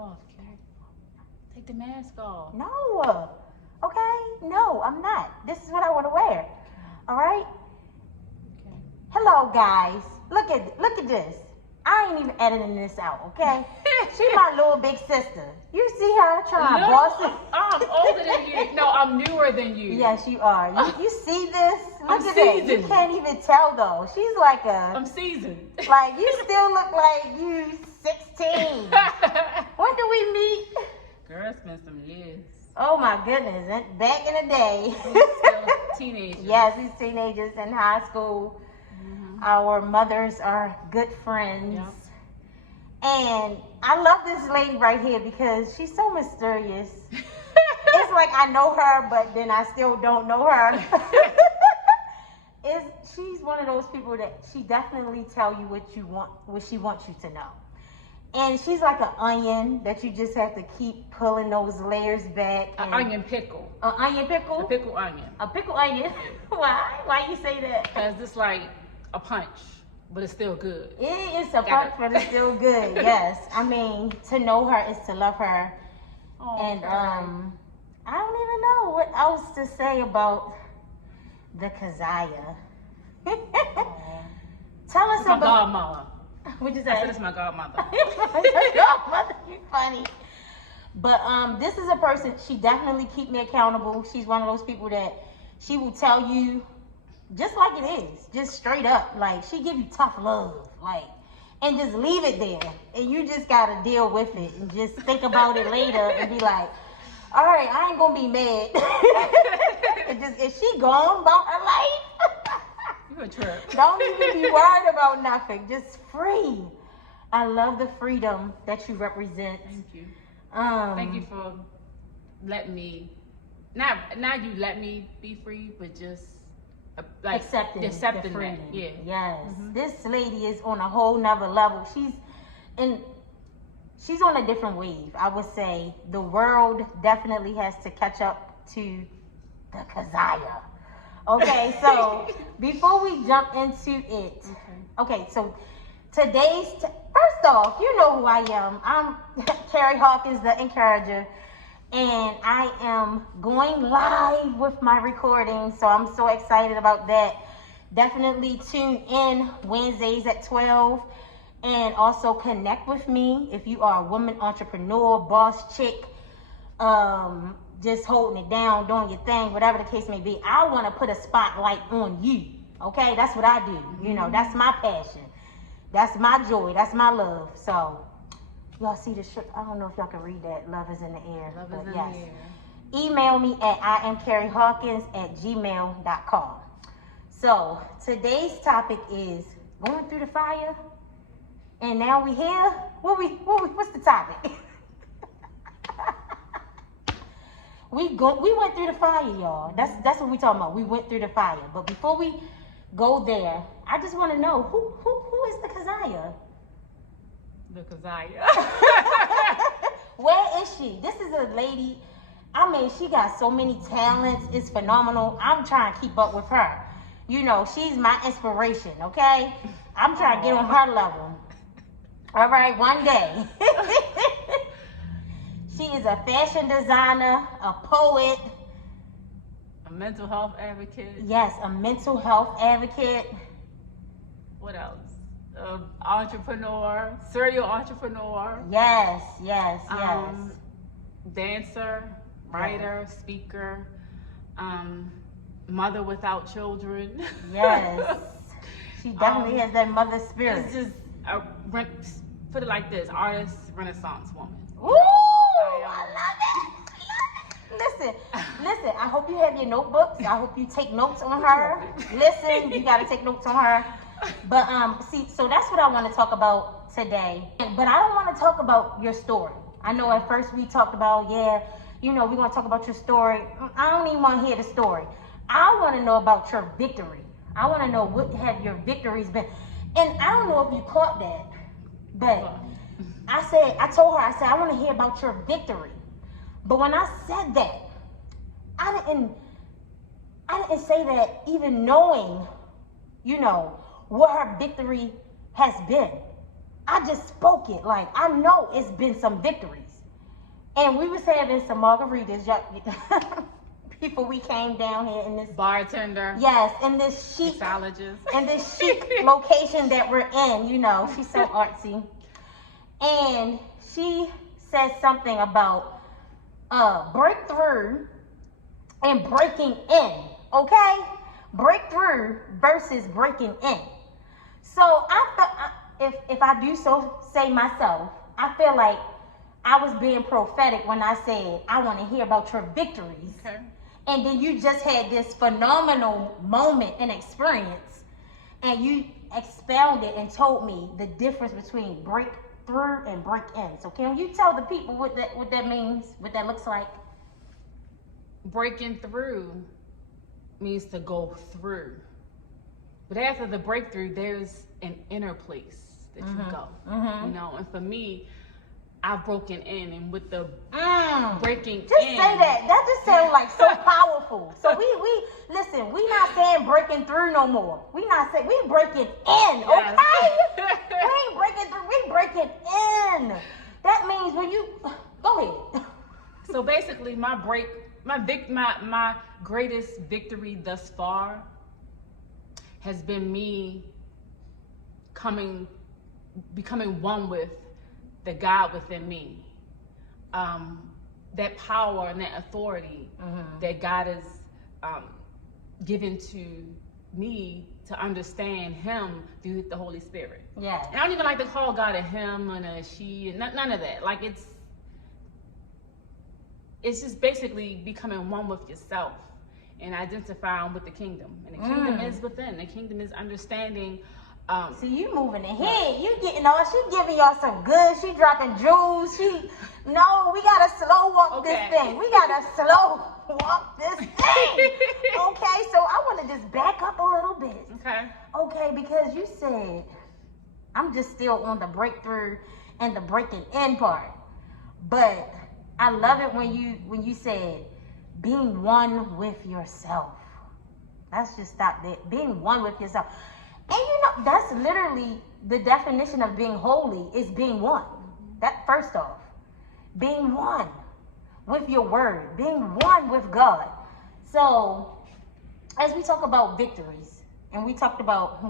off, Carrie. Take the mask off. No. Okay? No, I'm not. This is what I want to wear. All right? Okay. Hello, guys. Look at this. I ain't even editing this out, okay? She my little big sister. You see her trying to boss it? I'm older than you. No, I'm newer than you. Yes, you are. You see this? Look I'm at that. You seasoned. can't even tell though. She's like I'm seasoned. like you still look like you 16. When do we meet? Girl, it's been some years. Oh my goodness. Back in the day. We're still teenagers. Yes, these teenagers in high school. Our mothers are good friends. Yep. And I love this lady right here because she's so mysterious. It's like I know her, but then I still don't know her. She's one of those people that she definitely tell you what she wants you to know. And she's like an onion that you just have to keep pulling those layers back. An onion pickle. An onion pickle? A pickle onion. A pickle onion? Why? Why you say that? Because it's like a punch, but it's still good. It is a punch, but it's still good. Yes. I mean, to know her is to love her. Oh, And I don't even know what else to say about the Kezia. Tell us it's my about godmother. What'd you say? I said it's my godmother. Godmother, you funny. But this is a person, she definitely keep me accountable. She's one of those people that she will tell you just like it is, just straight up. Like, she give you tough love, like, and just leave it there. And you just gotta deal with it and just think about it later and be like, all right, I ain't gonna be mad. Is she gone about her life? You a trip. Don't even be worried about nothing. Just free. I love the freedom that you represent. Thank you. Thank you for letting me, not you let me be free, but just like accepting the freedom. that. Yeah. Yes. This lady is on a whole nother level. She's on a different wave. I would say the world definitely has to catch up to the Kezia. Okay, so before we jump into it, okay, so first off, you know who I am. I'm Carrie Hawkins, the encourager, and I am going live with my recording, so I'm so excited about that. Definitely tune in Wednesdays at 12, and also connect with me if you are a woman entrepreneur, boss chick, just holding it down, doing your thing, whatever the case may be. I want to put a spotlight on you, okay? That's what I do. You know, that's my passion. That's my joy. That's my love. So, y'all see the shirt? I don't know if y'all can read that. Love is in the air. Love is in the air. Email me at iamcarriehawkins@gmail.com. So, today's topic is going through the fire. And now we here. What's the topic? We went through the fire, y'all. That's what we talking about. We went through the fire. But before we go there, I just want to know who is the Kezia? The Kezia. Where is she? This is a lady. I mean, she got so many talents. It's phenomenal. I'm trying to keep up with her. You know, she's my inspiration. Okay, I'm trying to get on her level. All right, one day. She is a fashion designer, a poet. A mental health advocate. Yes, a mental health advocate. What else? Entrepreneur, serial entrepreneur. Yes. Dancer, writer, speaker, mother without children. Yes. She definitely has that mother spirit. It's just, put it like this, artist, Renaissance woman. Ooh, I love it. Listen, I hope you have your notebooks. I hope you take notes on her. Listen, you got to take notes on her. But see, so that's what I want to talk about today. But I don't want to talk about your story. I know at first we talked about, we're going to talk about your story. I don't even want to hear the story. I want to know about your victory. I want to know what have your victories been. And I don't know if you caught that, but I told her, I want to hear about your victory. But when I said that, I didn't say that even knowing, what her victory has been. I just spoke it. Like, I know it's been some victories. And we was having some margaritas before we came down here in this bartender. Yes, in this chic mixologist. In this chic location that we're in, you know, she's so artsy. And she said something about breakthrough and breaking in. Okay? Breakthrough versus breaking in. So I thought, if I do so say myself, I feel like I was being prophetic when I said I want to hear about your victories. Okay. And then you just had this phenomenal moment and experience, and you expounded and told me the difference between breakthrough and break in. So can you tell the people what that means, what that looks like? Breaking through means to go through. But after the breakthrough, there's an inner place that you go. You know, and for me, I've broken in, and with the breaking just in. Just say that. That just sounds like so powerful. So we listen, we not saying breaking through no more. We not saying, we breaking in, okay? We ain't breaking through, we breaking in. That means when you, go ahead. So basically my greatest victory thus far has been me becoming one with the God within me. That power and that authority that God has given to me to understand Him through the Holy Spirit. Yeah. And I don't even like to call God a him and a she, and none of that. Like it's just basically becoming one with yourself and identifying with the kingdom. And the kingdom is within. The kingdom is understanding. See, you moving ahead. You getting all, she giving y'all some good. She dropping jewels. No, we gotta slow walk this thing. We gotta slow walk this thing. Okay, so I want to just back up a little bit. Okay, because you said, I'm just still on the breakthrough and the breaking in part. But I love it when you said being one with yourself. Let's just stop there. Being one with yourself. And you know, that's literally the definition of being holy, is being one. That first off. Being one with your word. Being one with God. So, as we talk about victories, and we talk about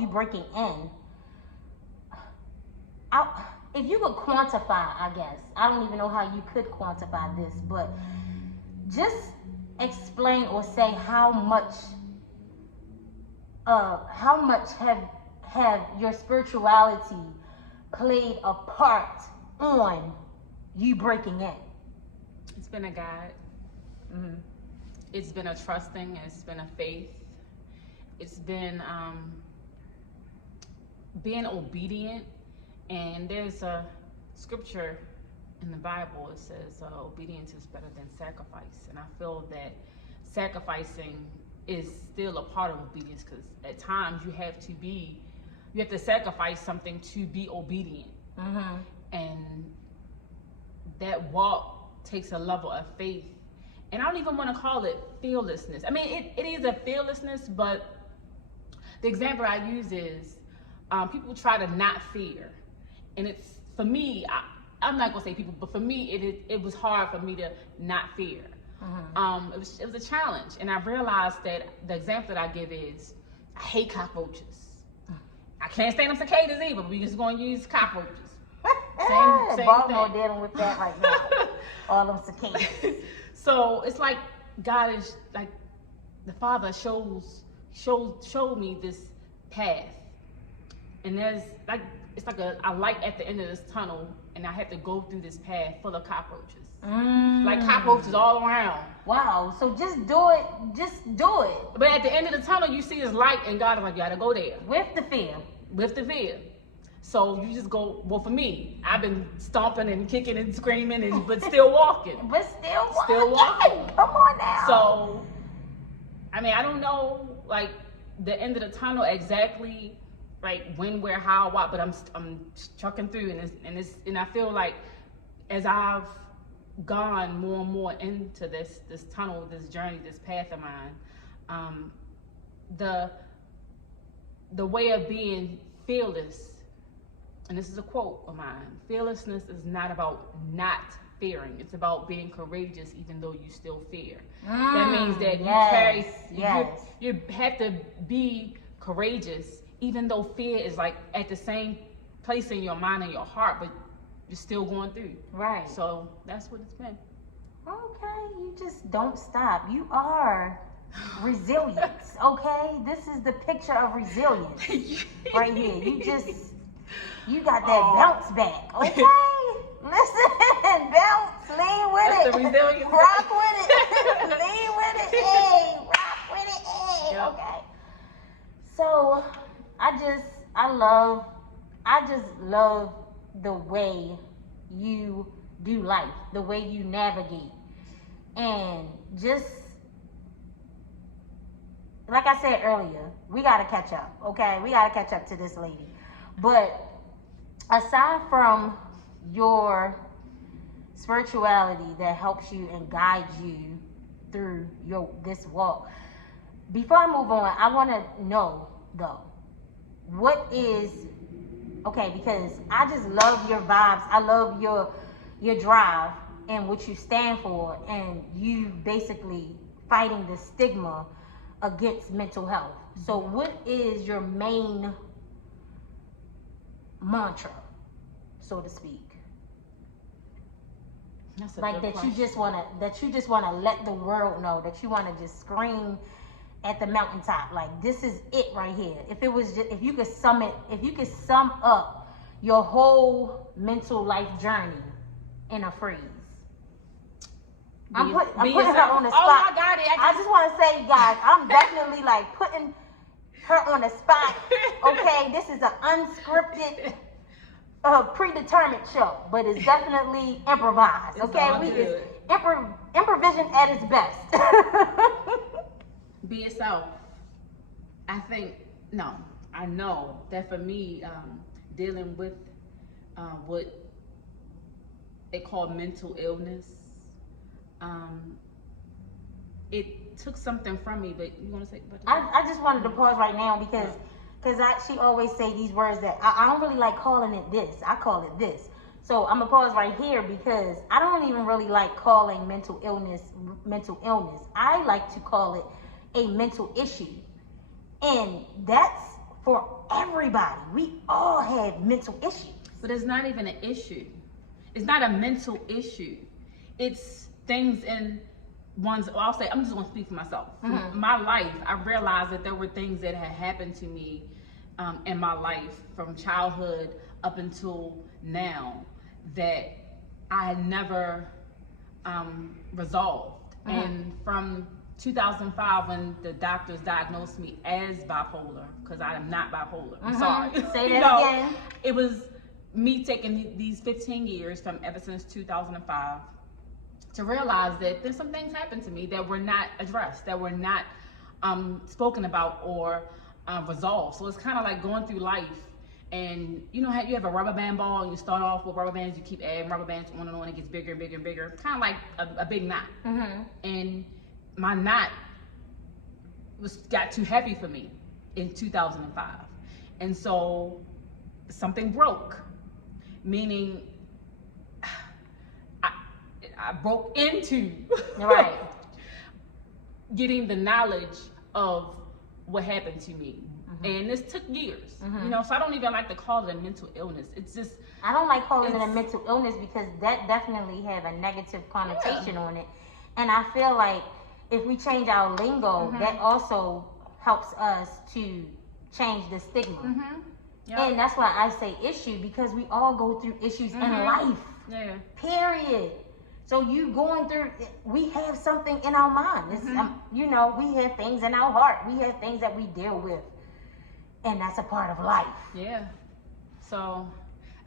you breaking in, if you could quantify, I guess, I don't even know how you could quantify this, but just explain or say how much have your spirituality played a part on you breaking in? It's been a guide. It's been a trusting. It's been a faith. It's been being obedient. And there's a scripture in the Bible. It says obedience is better than sacrifice. And I feel that sacrificing is still a part of obedience, because at times you have to sacrifice something to be obedient. And that walk takes a level of faith. And I don't even want to call it fearlessness. I mean, it is a fearlessness, but the example I use is people try to not fear. And it's, for me, I'm not going to say people, but for me, it was hard for me to not fear. It was a challenge. And I realized that the example that I give is, I hate cockroaches. I can't stand them cicadas either, but we're just going to use cockroaches. Same Baltimore dealing with that right now. All them cicadas. So it's like God is, like, the Father showed me this path. And there's like, it's like a light at the end of this tunnel, and I have to go through this path full of cockroaches. Like cockroaches all around. Wow. So just do it. Just do it. But at the end of the tunnel, you see this light, and God is like, you gotta go there. With the fear. With the fear. So you just go, well, for me, I've been stomping and kicking and screaming, but still walking. Still walking. Come on now. So, I mean, I don't know, like, the end of the tunnel exactly, like, when, where, how, what, but I'm trucking through, and I feel like as I've gone more and more into this tunnel, this journey, this path of mine, the way of being fearless, and this is a quote of mine, fearlessness is not about not fearing. It's about being courageous even though you still fear. That means that you have to be courageous even though fear is like at the same place in your mind and your heart, but you're still going through. Right. So that's what it's been. Okay, you just don't stop. You are resilience, okay? This is the picture of resilience right here. You got that bounce back, okay? Listen, bounce, lean with That's it. the resilience. Rock with it. Lean with it, hey. Rock with it, hey. Yep. Okay. So, I just love the way you do life, the way you navigate. And just like I said earlier, we got to catch up, okay? We got to catch up to this lady. But aside from your spirituality that helps you and guides you through this walk, before I move on, I want to know, though, what is, okay, because I just love your vibes. I love your drive and what you stand for, and you basically fighting the stigma against mental health. So what is your main mantra, so to speak? That's a like good that you question. just wanna let the world know, that you wanna just scream at the mountaintop, like this is it right here. If you could sum up your whole mental life journey in a phrase. I'm putting her on the spot. Oh, I got it. I just want to say, guys, I'm definitely like putting her on the spot. Okay, this is an unscripted, predetermined show, but it's definitely improvised. Okay, improvisation at its best. Be yourself. I know that for me, dealing with what they call mental illness, it took something from me. But you want to say about that? I just wanted to pause right now because she always say these words that I don't really like calling it this. I call it this. So I'm gonna pause right here because I don't even really like calling mental illness. I like to call it a mental issue, and that's for everybody. We all have mental issues. But it's not even an issue. It's not a mental issue. It's things in one's, I'll say, I'm just going to speak for myself. Mm-hmm. My life, I realized that there were things that had happened to me in my life from childhood up until now that I had never resolved. Mm-hmm. And from 2005, when the doctors diagnosed me as bipolar, because I am not bipolar. I'm sorry. Say that again. It was me taking these 15 years from ever since 2005 to realize that there's some things happened to me that were not addressed, that were not spoken about or resolved. So it's kind of like going through life, and you know how you have a rubber band ball and you start off with rubber bands, you keep adding rubber bands on and on, it gets bigger and bigger and bigger, kind of like a big knot. Mm-hmm. And my knot got too heavy for me in 2005, and so something broke, meaning I broke into right. getting the knowledge of what happened to me. Mm-hmm. And this took years, mm-hmm. So I don't even like to call it a mental illness. It's just, I don't like calling it a mental illness because that definitely have a negative connotation on it. And I feel like if we change our lingo, mm-hmm. that also helps us to change the stigma. Mm-hmm. Yep. And that's why I say issue, because we all go through issues mm-hmm. in life. Yeah. Period. So you going through, we have something in our mind. Mm-hmm. We have things in our heart. We have things that we deal with. And that's a part of life. Yeah. So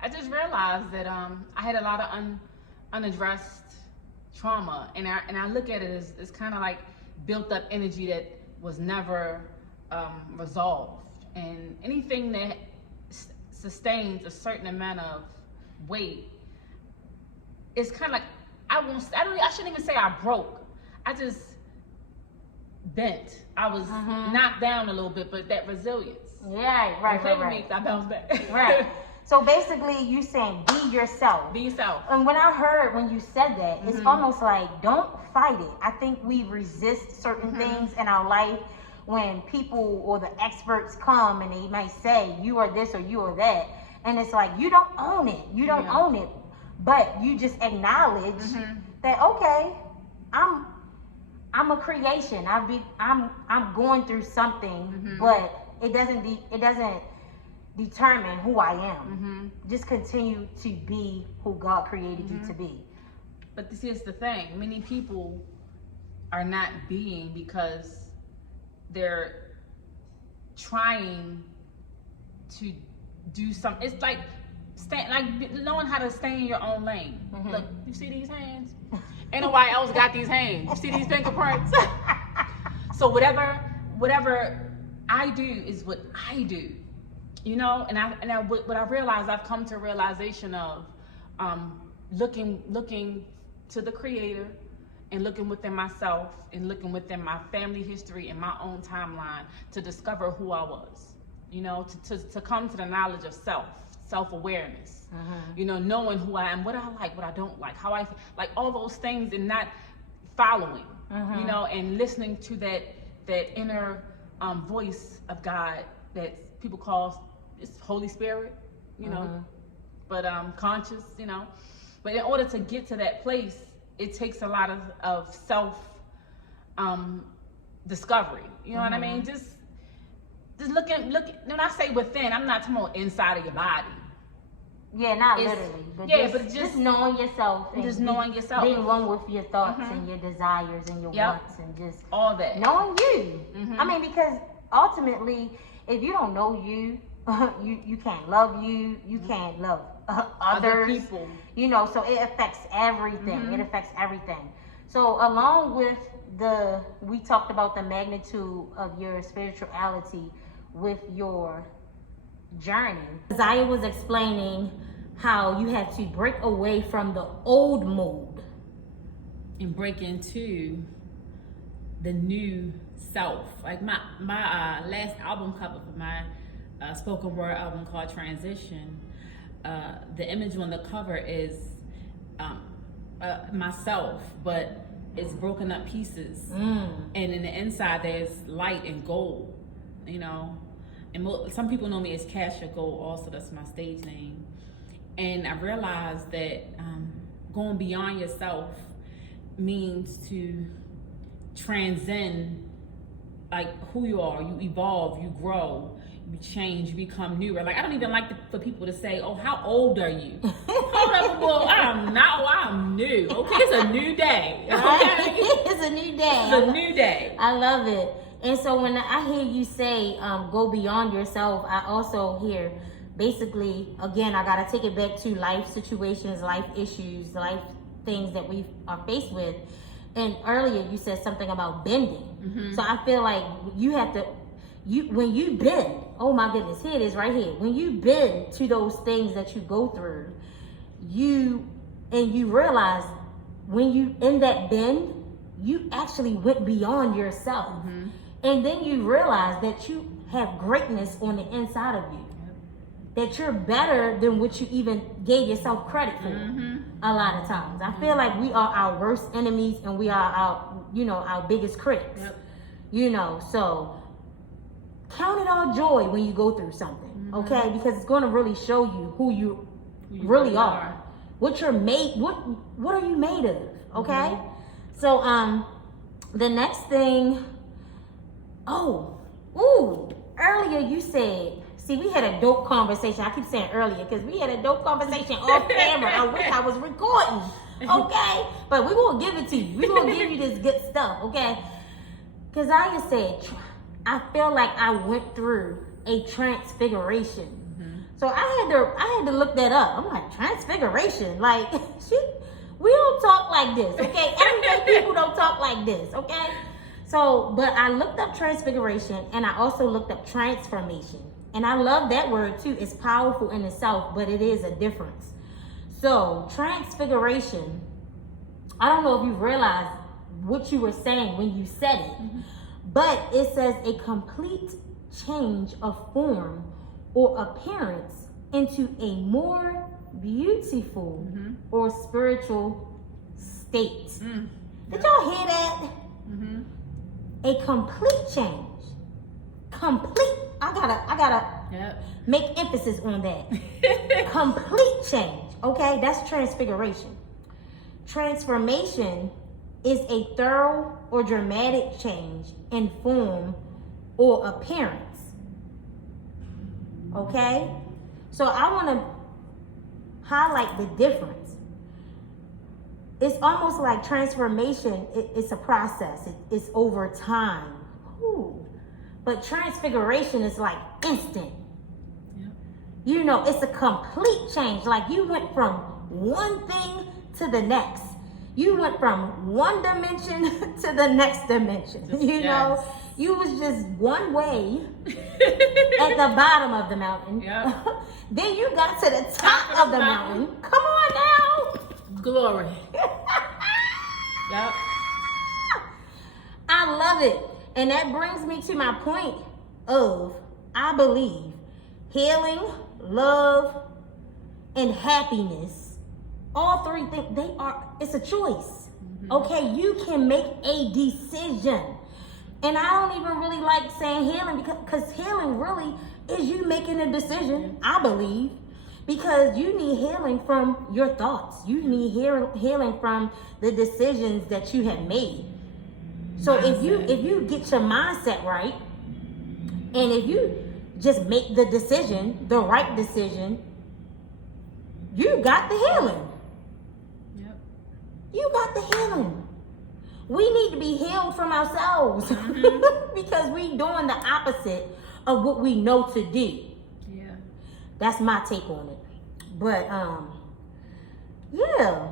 I just realized that I had a lot of unaddressed trauma, and I look at it as kind of like built up energy that was never resolved. And anything that sustains a certain amount of weight, it's kind of like I shouldn't even say I broke. I just bent. I was knocked down a little bit, but that resilience. Yeah, right. Me, I bounced back. Right. So basically, you saying be yourself. Be yourself. And when you said that, it's almost like don't fight it. I think we resist certain things in our life when people or the experts come and they might say you are this or you are that, and it's like you don't own it. You don't own it, but you just acknowledge that okay, I'm a creation. I'm going through something, but it doesn't determine who I am. Just continue to be who God created you to be. But this is the thing. Many people are not being because they're trying to do something. It's like knowing how to stay in your own lane. Look, you see these hands? Ain't nobody else got these hands. You see these fingerprints? So whatever I do is what I do. You know, what I realized, I've come to a realization of looking to the Creator and looking within myself and looking within my family history and my own timeline to discover who I was. You know, to come to the knowledge of self-awareness. You know, knowing who I am, what I like, what I don't like, how I like, all those things, and not following. You know, and listening to that inner voice of God that people call it's Holy Spirit, you know, but conscious, you know. But in order to get to that place, it takes a lot of self discovery. You know what I mean? Just looking. When I say within, I'm not talking about inside of your body. Yeah, not literally, but just knowing yourself, and just knowing yourself, being one with your thoughts and your desires and your wants, and just all that, knowing you. I mean, because ultimately, if you don't know you, you can't love you. You can't love other people. You know, so it affects everything. It affects everything. So along with we talked about the magnitude of your spirituality with your journey. Zaya was explaining how you had to break away from the old mold and break into the new self. Like my last album cover for my spoken word album called Transition, the image on the cover is myself, but it's broken up pieces, and in the inside there's light and gold, you know. And some people know me as Cash or Gold also. That's my stage name. And I realized that going beyond yourself means to transcend like who you are. You evolve, you grow, you change, you become newer. Like I don't even like for people to say, "Oh, how old are you?" Well, I'm not. I'm new. Okay, it's a new day. Okay? It's a new day. It's a new day. I love it. And so when I hear you say go beyond yourself, I also hear basically, again, I got to take it back to life situations, life issues, life things that we are faced with. And earlier you said something about bending. So I feel like you have to, when you bend, oh my goodness, here it is right here. When you bend to those things that you go through, you realize when you in that bend, you actually went beyond yourself. And then you realize that you have greatness on the inside of you. That you're better than what you even gave yourself credit for. A lot of times. I feel like we are our worst enemies and we are our biggest critics. You know, so count it all joy when you go through something. Okay? Because it's going to really show you who you really are. What you're made, what are you made of? Okay? So the next thing, earlier you said, see, we had a dope conversation. I keep saying earlier because we had a dope conversation off camera. I wish I was recording, okay? But we're going to give it to you. We're going to give you this good stuff, okay? Because I said, I feel like I went through a transfiguration. So I had to look that up. I'm like, transfiguration? Like, we don't talk like this, okay? Everyday people don't talk like this, okay? So, but I looked up transfiguration and I also looked up transformation. And I love that word too. It's powerful in itself, but it is a difference. So, transfiguration, I don't know if you realized what you were saying when you said it, but it says a complete change of form or appearance into a more beautiful or spiritual state. Did y'all hear that? A complete change. Complete. I gotta make emphasis on that. Complete change. Okay, that's transfiguration. Transformation is a thorough or dramatic change in form or appearance. Okay? So I want to highlight the difference. It's almost like transformation, it's a process. It's over time. Ooh. But transfiguration is like instant. You know, it's a complete change. Like you went from one thing to the next. You went from one dimension to the next dimension. You know, you was just one way at the bottom of the mountain. Then you got to the top of the mountain. Come on now. Glory. I love it. And that brings me to my point of, I believe, healing, love, and happiness, all three things, it's a choice. Okay, you can make a decision. And I don't even really like saying healing because healing really is you making a decision, I believe. Because you need healing from your thoughts. You need healing from the decisions that you have made. So if you get your mindset right, and if you just make the decision, the right decision, you got the healing. You got the healing. We need to be healed from ourselves because we doing the opposite of what we know to do. That's my take on it. But yeah.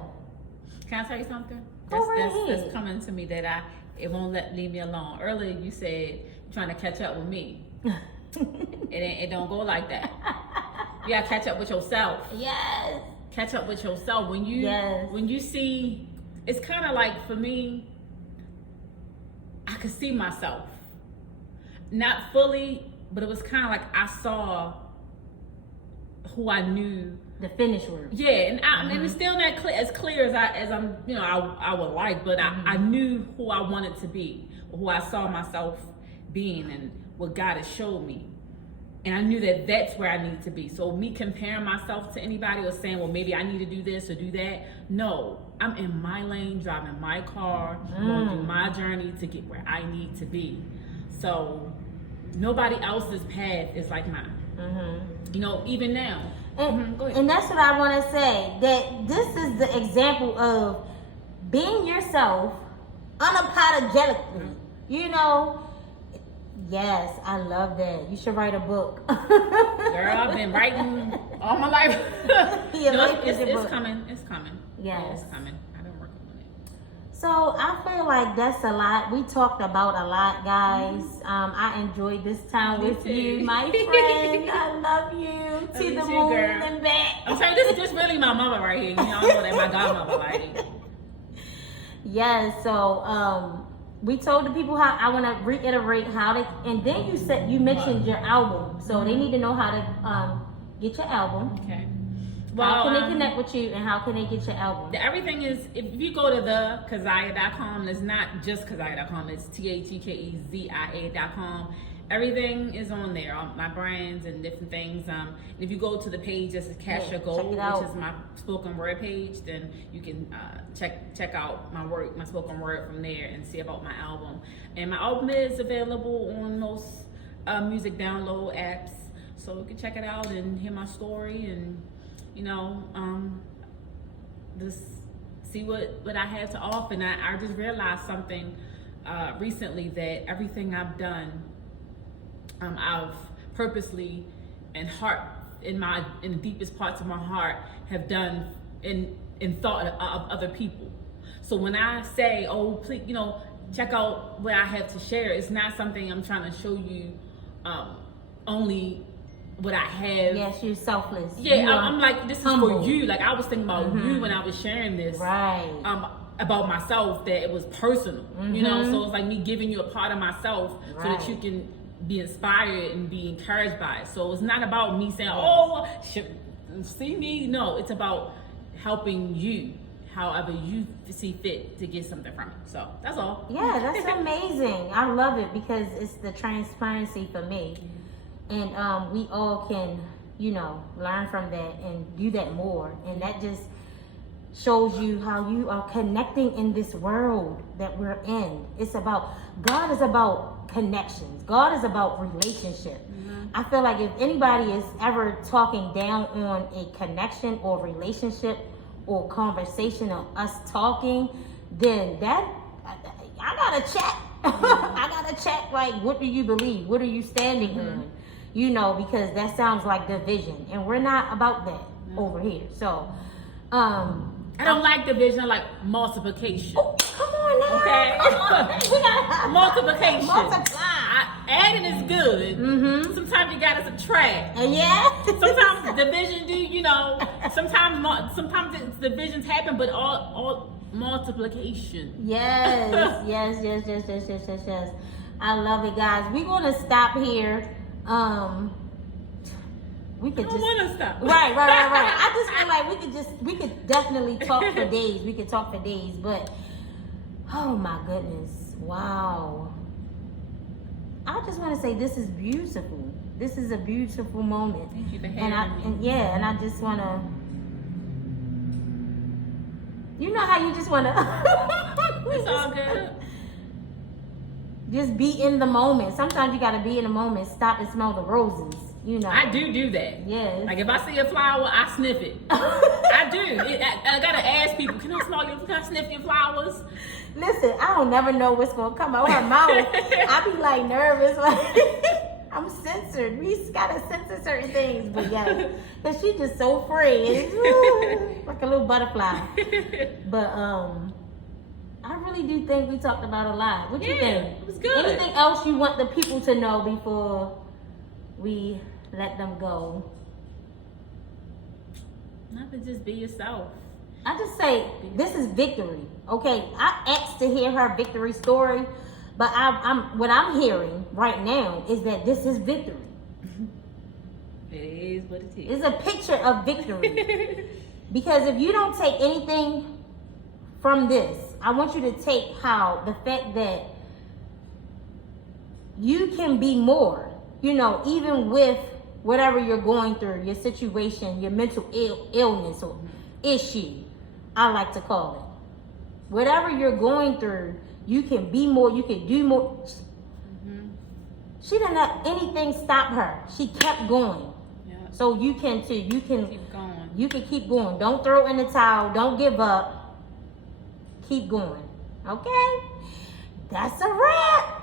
Can I tell you something? That's coming to me that it won't leave me alone. Earlier you said you're trying to catch up with me. It don't go like that. You gotta catch up with yourself. Yes. Catch up with yourself. When you see, it's kind of like for me, I could see myself. Not fully, but it was kind of like I saw who I knew. The finished work. Yeah, and it's still not as clear as I'm, I would like, but I knew who I wanted to be, who I saw myself being, and what God has showed me. And I knew that that's where I needed to be. So me comparing myself to anybody or saying, well, maybe I need to do this or do that. No, I'm in my lane, driving my car, going through my journey to get where I need to be. So nobody else's path is like mine. Even now. And that's what I want to say, that this is the example of being yourself unapologetically. Yes, I love that. You should write a book. Girl, I've been writing all my life. It's coming. It's coming. Yes. Yeah, it's coming. I've been working on it. So I feel like that's a lot. We talked about a lot, guys. I enjoyed this time with you, my friend. I love you. To the moon and back. I'm sorry, this is really my mama right here. I know that my godmother like. Yes, so we told the people how. I want to reiterate how they, and then you mentioned your album, so they need to know how to get your album. Okay. Well, how can they connect with you, and how can they get your album? Everything is, if you go to thekezia.com, it's not just kezia.com, it's TheKezia.com. Everything is on there, my brands and different things. If you go to the page, this is Cash Your Gold, which is my spoken word page, then you can check out my work, my spoken word from there, and see about my album. And my album is available on most music download apps, so you can check it out and hear my story and just see what I have to offer. And I just realized something recently, that everything I've done, I've purposely and in the deepest parts of my heart have done in thought of other people. So when I say, oh, please, check out what I have to share, it's not something I'm trying to show you only what I have. Yes, you're selfless. Yeah, I'm like, this humble. Is for you. Like, I was thinking about you when I was sharing this. Right. About myself, that it was personal. So it's like me giving you a part of myself so that you can be inspired and be encouraged by it. So it's not about me saying, oh, see me. No, it's about helping you however you see fit to get something from it. So that's all. Yeah, that's amazing. I love it because it's the transparency for me. And we all can, learn from that and do that more. And that just shows you how you are connecting in this world that we're in. God is about connections. God is about relationship. I feel like if anybody is ever talking down on a connection or relationship or conversation or us talking, then I gotta check. I gotta check, like, what do you believe? What are you standing on? Because that sounds like division, and we're not about that over here. So, I don't like division, I like multiplication. Oh, come on now. Okay. Multiplication. Multiply. Adding is good. Sometimes you gotta subtract. Yeah. Sometimes division sometimes it's divisions happen, but all multiplication. Yes. I love it, guys. We're gonna stop here. We could just want to stop. Right. I just feel like we could definitely talk for days. We could talk for days, but oh my goodness, wow! I just want to say this is beautiful. This is a beautiful moment. Thank you for having me. And I just want to. You know how you just want to. It's all good. Just be in the moment. Sometimes you gotta be in the moment. Stop and smell the roses. I do that. Yes. Like if I see a flower, I sniff it. I do. I gotta ask people, can I sniff your flowers? Listen, I don't never know what's gonna come out her mouth. I be like nervous, like I'm censored. We gotta censor certain things, but yeah, cause she's just so free, like a little butterfly. But I really do think we talked about a lot. What you think? It was good. Anything else you want the people to know before we let them go? Not to just be yourself. I just say this is victory. Okay, I asked to hear her victory story, but what I'm hearing right now is that this is victory. It is what it is. It's a picture of victory. Because if you don't take anything from this, I want you to take the fact that you can be more, even with whatever you're going through, your situation, your mental illness or issue, I like to call it. Whatever you're going through, you can be more, you can do more. She didn't let anything stop her. She kept going. Yeah. So you can too. You can keep going. You can keep going. Don't throw in the towel. Don't give up. Keep going. Okay? That's a wrap.